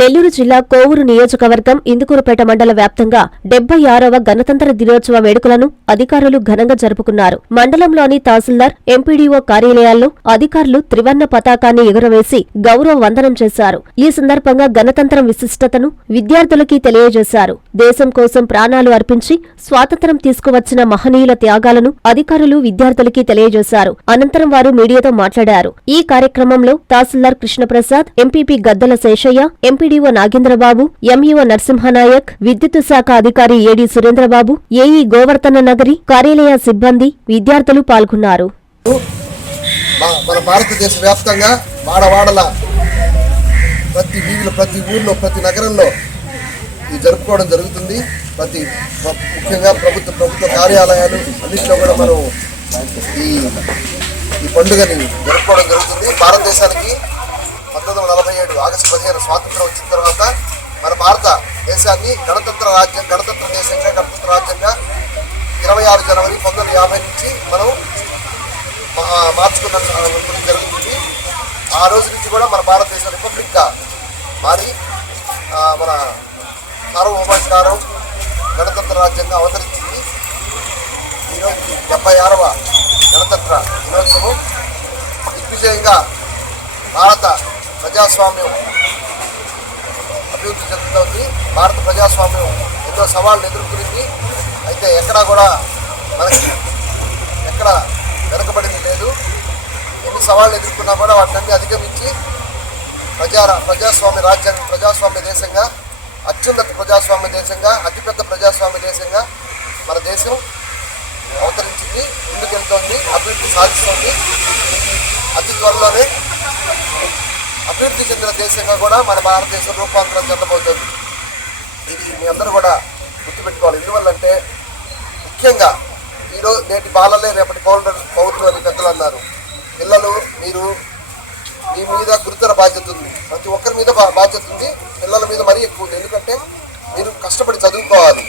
నెల్లూరు జిల్లా కోవూరు నియోజకవర్గం ఇందుకూరుపేట మండల వ్యాప్తంగా డెబ్బై ఆరవ గణతంత్ర దినోత్సవ వేడుకలను అధికారులు ఘనంగా జరుపుకున్నారు. మండలంలోని తహసీల్దార్ ఎంపీడీఓ కార్యాలయాల్లో అధికారులు త్రివర్ణ పతాకాన్ని ఎగురవేసి గౌరవ వందనం చేశారు. ఈ సందర్భంగా గణతంత్రం విశిష్టతను విద్యార్థులకి తెలియజేశారు. దేశం కోసం ప్రాణాలు అర్పించి స్వాతంత్ర్యం తీసుకువచ్చిన మహనీయుల త్యాగాలను అధికారులు విద్యార్థులకి తెలియజేశారు. అనంతరం వారు మీడియాతో మాట్లాడారు. ఈ కార్యక్రమంలో tahsildar Krishnaprasad MPP Gaddala Seshaiah MPDO Nagendrababu MEO Narasimhanaik విద్యుత్ శాఖ అధికారి ఏడి సురేంద్రబాబు ఏఈ గోవర్ధన నగరి కార్యాలయ సిబ్బంది విద్యార్థులు పాల్గొన్నారు. మన భారతదేశ వ్యాప్తంగా వాడవాడల ప్రతి వీధిలో ప్రతి ఊర్లో ప్రతి నగరంలో ఇది జరుపుకోవడం జరుగుతుంది. ప్రతి ముఖ్యంగా ప్రభుత్వ ప్రభుత్వ కార్యాలయాలు అన్నింటిలో కూడా మనం ఈ ఈ పండుగని జరుపుకోవడం జరుగుతుంది. భారతదేశానికి ఆగస్టు పదిహేను స్వాతంత్రం వచ్చిన తర్వాత మన భారత దేశాన్ని గణతంత్ర రాజ్యం గణతంత్ర దేశంగా గణతంత్ర రాజ్యంగా ఇరవై ఆరు జనవరి పంతొమ్మిది యాభై నుంచి మనం మార్చుకున్న జరుగుతుంది. ఆ రోజు నుంచి కూడా మన భారతదేశం రిపబ్లిక్గా మారి మన సార్వభౌమాధికారం గణతంత్ర రాజ్యంగా అవతరించింది. ఈరోజు డెబ్బై ఆరవ గణతంత్ర దినోత్సవం. దిగ్విజయంగా భారత ప్రజాస్వామ్యం. అభివృద్ధి చెందుతోంది. భారత ప్రజాస్వామ్యం ఎంతో సవాళ్ళను ఎదుర్కొంది అయితే ఎక్కడా కూడా మనకి ఎక్కడ వెనకబడింది లేదు. ఎన్ని సవాళ్ళు ఎదుర్కొన్నా కూడా వాటిని అధిగమించి ప్రజా ప్రజాస్వామ్య రాజ్యాంగం ప్రజాస్వామ్య దేశంగా అత్యున్నత ప్రజాస్వామ్య దేశంగా అతిపెద్ద ప్రజాస్వామ్య దేశంగా మన దేశం అవతరించింది ముందుకెళ్తోంది అభివృద్ధి సాధిస్తోంది. అతి త్వరలోనే అభివృద్ధి చెందిన దేశంగా కూడా మన భారతదేశం రూపాంతరం చెందబోతుంది. ఇది మీ అందరూ కూడా గుర్తుపెట్టుకోవాలి. ఎందువల్లంటే ముఖ్యంగా ఈరోజు నేటి బాలలే రేపటి పౌరులు పౌరులు అని పెద్దలు అన్నారు పిల్లలు మీరు మీ మీద గురుతర బాధ్యత ఉంది. ప్రతి ఒక్కరి మీద బాధ్యత ఉంది. పిల్లల మీద మరీ ఎక్కువ ఉంది. ఎందుకంటే మీరు కష్టపడి చదువుకోవాలి.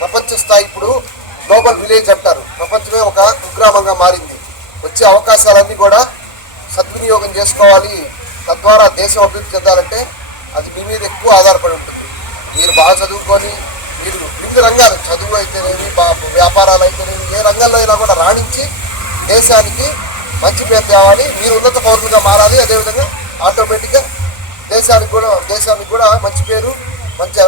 ప్రపంచ స్థాయి ఇప్పుడు గ్లోబల్ విలేజ్ అంటారు. ప్రపంచమే ఒక కుగ్రామంగా మారింది. వచ్చే అవకాశాలన్నీ కూడా సద్వినియోగం చేసుకోవాలి. తద్వారా దేశం అభివృద్ధి చెందాలంటే అది మీ మీద ఎక్కువ ఆధారపడి ఉంటుంది. మీరు బాగా చదువుకొని మీరు వివిధ రంగాలు చదువు అయితేనేమి వ్యాపారాలు అయితేనేమి ఏ రంగంలో అయినా కూడా రాణించి దేశానికి మంచి పేరు తేవాలి. మీరు ఉన్నత పౌరులుగా మారాలి. అదేవిధంగా ఆటోమేటిక్గా దేశానికి కూడా దేశానికి కూడా మంచి పేరు మంచి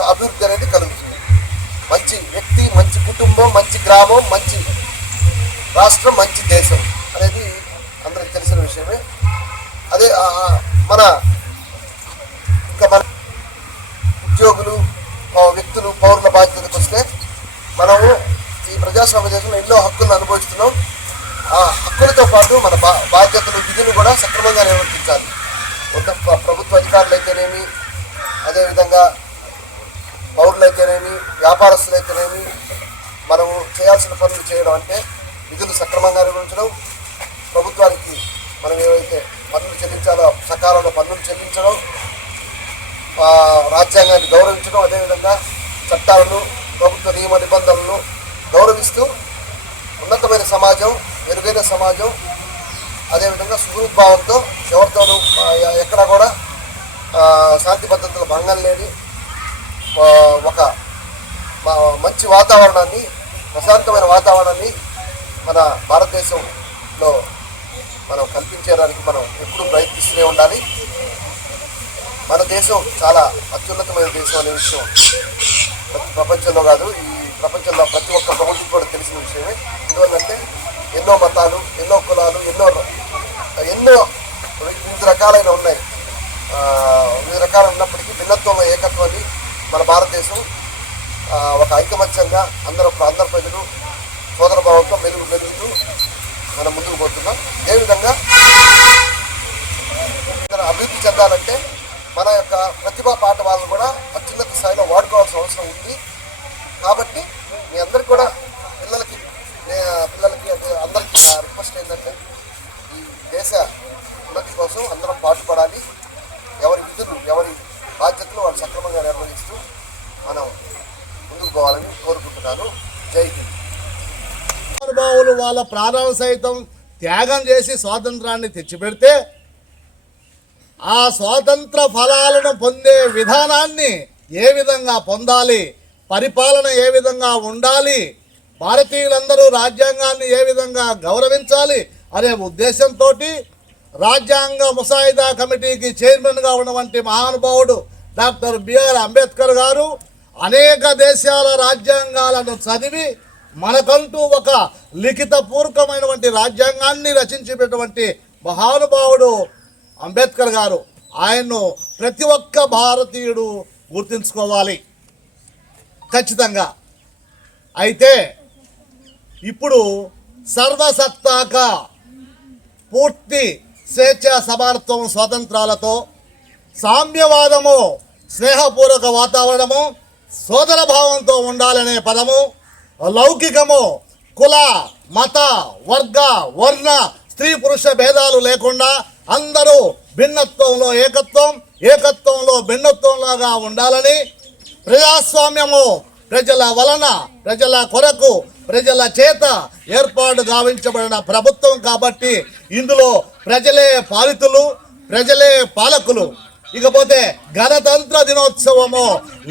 ప్రజాస్వామ్య దేశంలో ఎన్నో హక్కులను అనుభవిస్తున్నాం. ఆ హక్కులతో పాటు మన బా బాధ్యతలు విధులు కూడా సక్రమంగా నిర్వర్తించాలి. కొంత ప్రభుత్వ అధికారులు అయితేనేమి అదేవిధంగా పౌరులైతేనేమి వ్యాపారస్తులైతేనేమి మనము చేయాల్సిన పనులు చేయడం అంటే విధులు సక్రమంగా నిర్వహించడం ప్రభుత్వానికి మనం ఏవైతే పన్నులు చెల్లించాలో సకాలంలో పన్నులు చెల్లించడం రాజ్యాంగాన్ని గౌరవించడం అదేవిధంగా చట్టాలను ప్రభుత్వ నియమ నిబంధనలను గౌరవిస్తూ ఉన్నతమైన సమాజం మెరుగైన సమాజం అదేవిధంగా సుహృద్భావంతో ఎవరితోనూ ఎక్కడ కూడా శాంతి భద్రతల భంగం లేని ఒక మా- మంచి వాతావరణాన్ని ప్రశాంతమైన వాతావరణాన్ని మన భారతదేశంలో మనం కల్పించడానికి మనం ఎప్పుడూ ప్రయత్నిస్తూనే ఉండాలి. మన దేశం చాలా అత్యున్నతమైన దేశం అనే విషయం ప్రపంచంలో కాదు ఈ ప్రపంచంలో ప్రతి ఒక్క పౌరుడికి కూడా తెలిసిన విషయమే. ఎందువల్లంటే ఎన్నో మతాలు ఎన్నో కులాలు ఎన్నో ఎన్నో వివిధ రకాలైన ఉన్నాయి. వివిధ రకాలు ఉన్నప్పటికీ భిన్నత్వం ఏకత్వాన్ని మన భారతదేశం ఒక ఐకమత్యంగా అందరూ అందరు ప్రజలు సోదర భావంతో మెరుగు మెరుగుతూ మనం ముందుకు పోతున్నాం. ఏ విధంగా ఇక్కడ అభివృద్ధి చెందాలంటే మన యొక్క ప్రతిభా పాఠవాలను కూడా అత్యున్నత స్థాయిలో వాడుకోవాల్సిన అవసరం ఉంది. కాబట్టి మీ అందరు కూడా పిల్లలకి పిల్లలకి అందరికి అందరికీ రిక్వెస్ట్ ఏంటంటే ఈ దేశ ఉన్నతి కోసం అందరం పాటుపడాలి. ఎవరి విధులు ఎవరి బాధ్యతలు వాళ్ళు సక్రమంగా నిర్వహిస్తూ మనం ముందుకు పోవాలని కోరుకుంటున్నాను. జై హింద్. మహానుభావులు వాళ్ళ ప్రాణాలు సైతం త్యాగం చేసి స్వాతంత్రాన్ని తెచ్చిపెడితే ఆ స్వాతంత్ర ఫలాలను పొందే విధానాన్ని ఏ విధంగా పొందాలి? పరిపాలన ఏ విధంగా ఉండాలి? భారతీయులందరూ రాజ్యాంగాన్ని ఏ విధంగా గౌరవించాలి అనే ఉద్దేశంతో రాజ్యాంగ ముసాయిదా కమిటీకి చైర్మన్గా ఉన్నటువంటి మహానుభావుడు డాక్టర్ బిఆర్ అంబేద్కర్ గారు అనేక దేశాల రాజ్యాంగాలను చదివి మనకంటూ ఒక లిఖిత పూర్వకమైనటువంటి రాజ్యాంగాన్ని రచించినటువంటి మహానుభావుడు అంబేద్కర్ గారు. ఆయన్ను ప్రతి ఒక్క భారతీయుడు గుర్తుంచుకోవాలి. ఖచ్చితంగా. అయితే ఇప్పుడు సర్వసత్తాక పూర్తి స్వేచ్ఛ సమానత్వం స్వాతంత్రాలతో సామ్యవాదము స్నేహపూర్వక వాతావరణము సోదర భావంతో ఉండాలనే పదము లౌకికము కుల మత వర్గ వర్ణ స్త్రీ పురుష భేదాలు లేకుండా అందరూ భిన్నత్వంలో ఏకత్వం ఏకత్వంలో భిన్నత్వంలాగా ఉండాలని ప్రజాస్వామ్యము ప్రజల వలన ప్రజల కొరకు ప్రజల చేత ఏర్పాటు గావించబడిన ప్రభుత్వం కాబట్టి ఇందులో ప్రజలే పాలితులు ప్రజలే పాలకులు. ఇకపోతే గణతంత్ర దినోత్సవము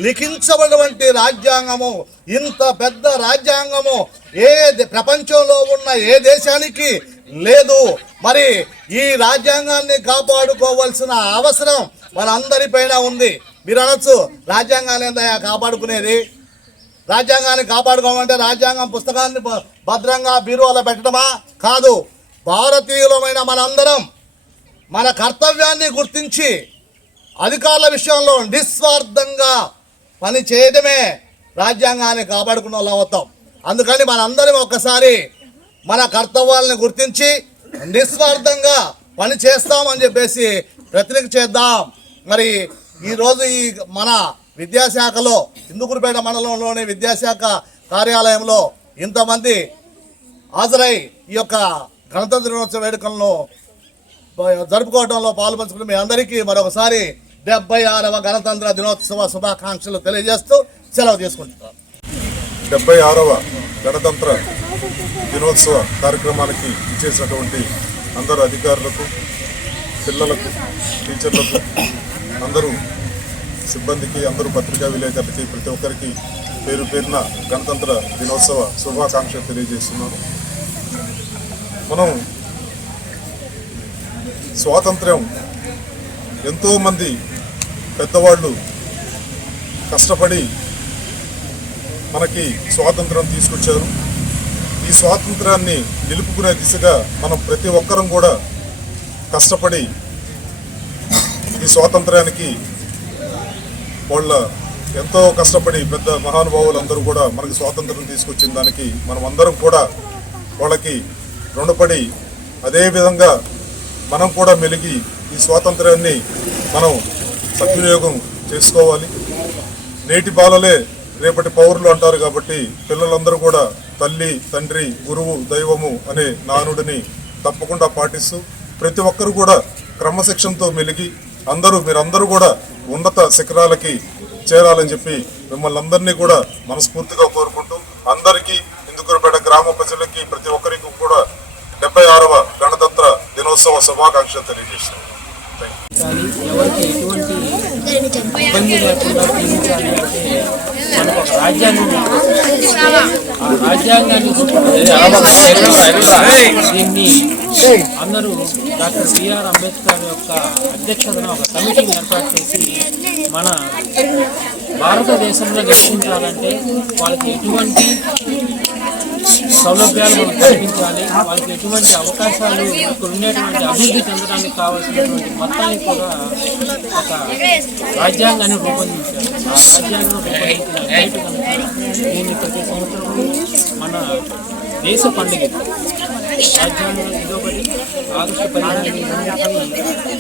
లిఖించబడినటువంటి రాజ్యాంగము ఇంత పెద్ద రాజ్యాంగము ఏ ప్రపంచంలో ఉన్న ఏ దేశానికి లేదు. మరి ఈ రాజ్యాంగాన్ని కాపాడుకోవాల్సిన అవసరం మనందరిపైన ఉంది. మీరు అనొచ్చు రాజ్యాంగాన్ని కాపాడుకునేది? రాజ్యాంగాన్ని కాపాడుకోమంటే రాజ్యాంగం పుస్తకాన్ని భ- భద్రంగా బీరువాలో పెట్టడమా? కాదు. భారతీయులమైన మనందరం మన కర్తవ్యాన్ని గుర్తించి అధికారుల విషయంలో నిస్వార్థంగా పని చేయడమే రాజ్యాంగాన్ని కాపాడుకున్న వాళ్ళు అవుతాం. అందుకని మనందరం ఒక్కసారి మన కర్తవ్యాలను గుర్తించి నిస్వార్థంగా పని చేస్తామని చెప్పేసి ప్రతినిధి చేద్దాం. మరి ఈరోజు ఈ మన విద్యాశాఖలో ఇందుకురుపేట మండలంలోని విద్యాశాఖ కార్యాలయంలో ఇంతమంది హాజరై ఈ యొక్క గణతంత్ర దినోత్సవ వేడుకలను జరుపుకోవడంలో పాల్పంచుకుని మీ అందరికీ మరొకసారి డెబ్బై ఆరవ గణతంత్ర దినోత్సవ శుభాకాంక్షలు తెలియజేస్తూ సెలవు తీసుకుంటున్నాను డెబ్బై ఆరవ గణతంత్ర దినోత్సవ కార్యక్రమానికి ఇచ్చేసినటువంటి అందరు అధికారులకు పిల్లలకు టీచర్లకు అందరూ సిబ్బందికి అందరూ పత్రికా విలేకరులకి ప్రతి ఒక్కరికి పేరు పేరున గణతంత్ర దినోత్సవ శుభాకాంక్షలు తెలియజేస్తున్నాను. మనం స్వాతంత్ర్యం ఎంతోమంది పెద్దవాళ్ళు కష్టపడి మనకి స్వాతంత్రం తీసుకొచ్చారు. ఈ స్వాతంత్రాన్ని నిలుపుకునే దిశగా మనం ప్రతి ఒక్కరం కూడా కష్టపడి ఈ స్వాతంత్రానికి వాళ్ళ ఎంతో కష్టపడి పెద్ద మహానుభావులందరూ కూడా మనకి స్వాతంత్రం తీసుకొచ్చిన దానికి మనం అందరం కూడా వాళ్ళకి రుణపడి అదేవిధంగా మనం కూడా మెలిగి ఈ స్వాతంత్రాన్ని మనం సద్వినియోగం చేసుకోవాలి. నేటి బాలలే రేపటి పౌరులు అంటారు కాబట్టి పిల్లలందరూ కూడా తల్లి తండ్రి గురువు దైవము అనే నానుడిని తప్పకుండా పాటిస్తూ ప్రతి ఒక్కరు కూడా క్రమశిక్షణతో మెలిగి అందరూ మీరందరూ కూడా ఉన్నత శిఖరాలకి చేరాలని చెప్పి మిమ్మల్ని అందరినీ కూడా మనస్ఫూర్తిగా కోరుకుంటూ అందరికీ ఇందుకురపేట గ్రామ ప్రజలకి ప్రతి ఒక్కరికి కూడా డెబ్బై ఆరవ గణతంత్ర దినోత్సవ శుభాకాంక్షలు. ఆ రాజ్యాంగాన్ని దీన్ని అందరూ డాక్టర్ బిఆర్ అంబేద్కర్ యొక్క అధ్యక్షతన ఒక కమిటీని ఏర్పాటు చేసి మన భారతదేశంలో నివసించాలంటే వాళ్ళకి ఎటువంటి సౌలభ్యాలు కల్పించాలి వాళ్ళకి ఎటువంటి అవకాశాలు ఇక్కడ ఉండేటువంటి అభివృద్ధి చెందడానికి కావాల్సినటువంటి మొత్తాన్ని కూడా ఒక రాజ్యాంగాన్ని రూపొందించారు. ఆ రాజ్యాంగం రూపొందించిన డేట్ కనుక దీన్ని ప్రతి సంవత్సరం మన దేశ పండుగ రాజ్యాంగం ఇదొకటి ఆగస్టు పదిహేను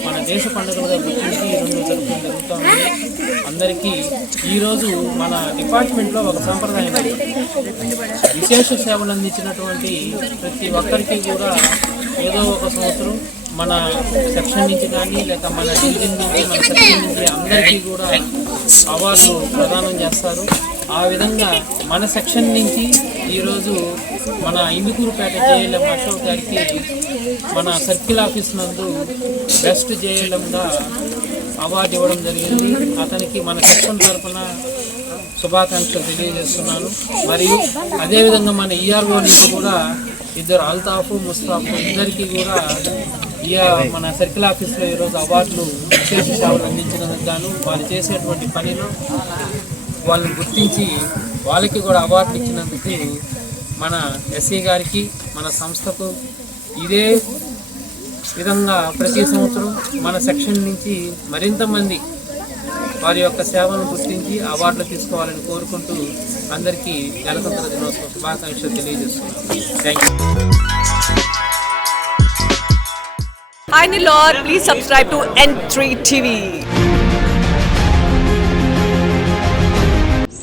మన దేశ పండుగలుగా గుర్తించి ఈరోజు జరుపుకోవడం జరుగుతూ ఉంది అందరికీ ఈరోజు మన డిపార్ట్మెంట్లో ఒక సంప్రదాయం విశేష సేవలు అందించినటువంటి ప్రతి ఒక్కరికి కూడా ఏదో ఒక సంవత్సరం మన సెక్షన్ నుంచి కానీ లేక మన డివిజన్ నుంచి మన సెక్షన్ నుంచి అందరికీ కూడా అవార్డు ప్రదానం చేస్తారు. ఆ విధంగా మన సెక్షన్ నుంచి ఈరోజు మన ఇందుకూరుపేట జేఎల్ఎం అశోక్ గారికి మన సర్కిల్ ఆఫీస్ నందు బెస్ట్ జేఎల్ఎంగా అవార్డు ఇవ్వడం జరిగింది. అతనికి మన సెక్షన్ తరఫున శుభాకాంక్షలు తెలియజేస్తున్నాను. మరియు అదేవిధంగా మన ఈఆర్ఓ నుంచి కూడా ఇద్దరు అల్తాఫ్ ముస్తాఫ్ ఇద్దరికి కూడా ఈ మన సర్కిల్ ఆఫీస్లో ఈరోజు అవార్డులు విశేష సేవలు అందించినందుకు గాను వారు చేసేటువంటి పనిలో వాళ్ళని గుర్తించి వాళ్ళకి కూడా అవార్డులు ఇచ్చినందుకు మన ఎస్సీ గారికి మన సంస్థకు ఇదే విధంగా ప్రతి సంవత్సరం మన సెక్షన్ నుంచి మరింత మంది వారి యొక్క సేవలను గుర్తించి అవార్డులు తీసుకోవాలని కోరుకుంటూ అందరికీ గణతంత్ర దినోత్సవ శుభాకాంక్షలు తెలియజేస్తున్నాను. Thank you Hi Nilor, please subscribe to N3 TV.